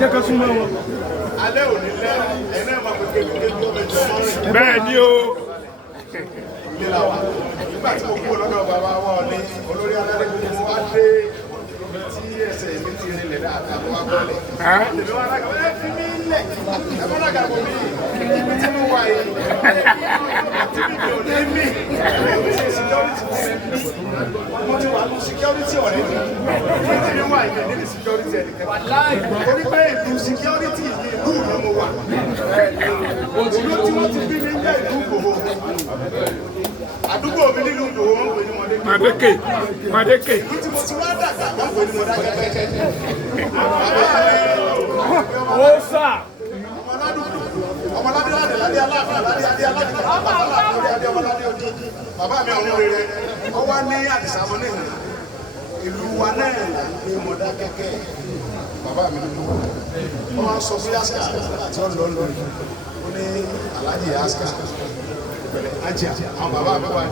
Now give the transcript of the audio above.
jẹ́ ká súnmọ́ wọn. alẹ́ òní lẹ́ ẹ̀yin náà máa pè kékeré tó méjì ọmọ rìn. bẹ́ẹ̀ ni o. ilé la wà nígbà tí mo kú lọ́dọ̀ bàbá wa ní olórí alẹ́ mo wá dé tí ẹsẹ̀ mi ti rinlẹ̀ dáadáa mo wá bọ́lẹ̀. èmi wá lága ẹ fi mí lẹ̀ ẹ bá lága bò mí ibi tí mo wà yìí àti mi ò ní mí mo ṣe security mo ti wà ní security ọ̀rẹ́ mi ibi tí mi wà yìí ní ní security ẹ̀dẹ̀kẹ́ torí pé ìlú security yìí ìlú mi mo wà òdúró tí wọ́n ti bí mi ń jẹ́ ìlú Ìgbòho àdúgbò mi nínú Ìgbòho wọn pè ní Mọ̀dékè Mọ̀dékè. ìlú tí mo ti wá dàgbà wọn pè ní Mọ̀dákẹ́kẹ́. ó sà. ọmọládé ládé aláàfin aládé adé alájùmọ̀ ọmọládé adé ọmọládé ojú bàbá mi àwọn rere ó wá ní Àdìsá mọ́ ní ìlú wa náà là ń gbé Mọ̀dákẹ́kẹ́ bàbá mi ló wọ́n wá sọ fún Yaska àti ọ̀lọ́ọ̀lọ́ ó ní Aláàjì Yaska ajá àwọn bàbá mi wá